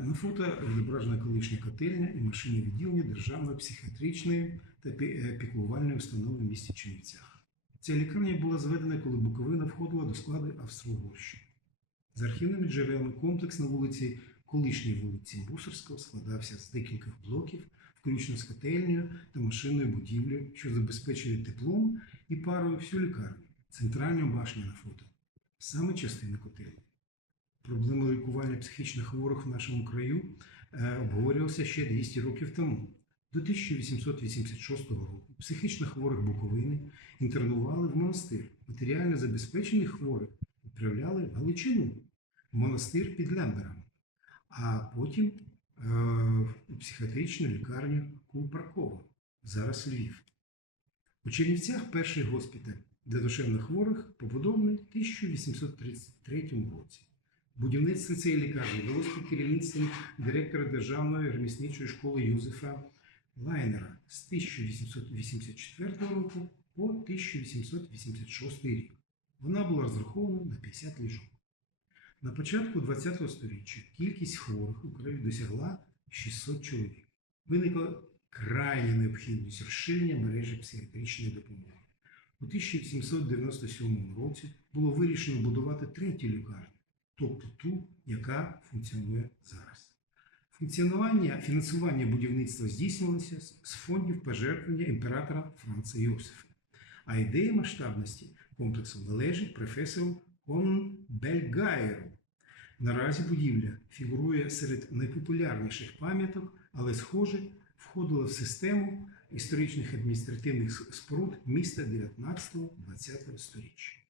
На фото відображена колишня котельня і машинне відділення Державної психіатричної та е, піклувальної установи в місті Чернівцях. Ця лікарня була зведена, коли Буковина входила до складу Австро-Угорщини. За архівними джерелами комплекс на вулиці, колишній вулиці Бусерського складався з декількох блоків, включно з котельнею та машинною будівлею, що забезпечує теплом і парою всю лікарню. Центральна башня на фото. Саме частина котельні. Проблема лікування психічних хворих в нашому краю е, обговорювалася ще 200 років тому. До 1886 року психічно хворих Буковини інтернували в монастир. Матеріально забезпечених хворих відправляли в Галичину, в монастир під Лембером, а потім е, у психіатричну лікарню Кулпаркова, зараз Львів. У Чернівцях перший госпіталь для душевнохворих побудований в 1833 році. Будівництво цієї лікарні велось під керівництвом директора Державної ремісничої школи Юзефа Лайнера з 1884 року по 1886 рік. Вона була розрахована на 50 ліжок. На початку ХХ століття кількість хворих у краї досягла 600 чоловік. Виникла крайня необхідність розширення мережі психіатричної допомоги. У 1797 році було вирішено будувати третю лікарню, тобто ту, яка функціонує зараз. Функціонування, фінансування будівництва здійснювалося з фондів пожертвування імператора Франца Йосифа. А ідея масштабності комплексу належить професору Конун Бельгайеру. Наразі будівля фігурує серед найпопулярніших пам'яток, але, схоже, входила в систему історичних адміністративних споруд міста 19-20 століття.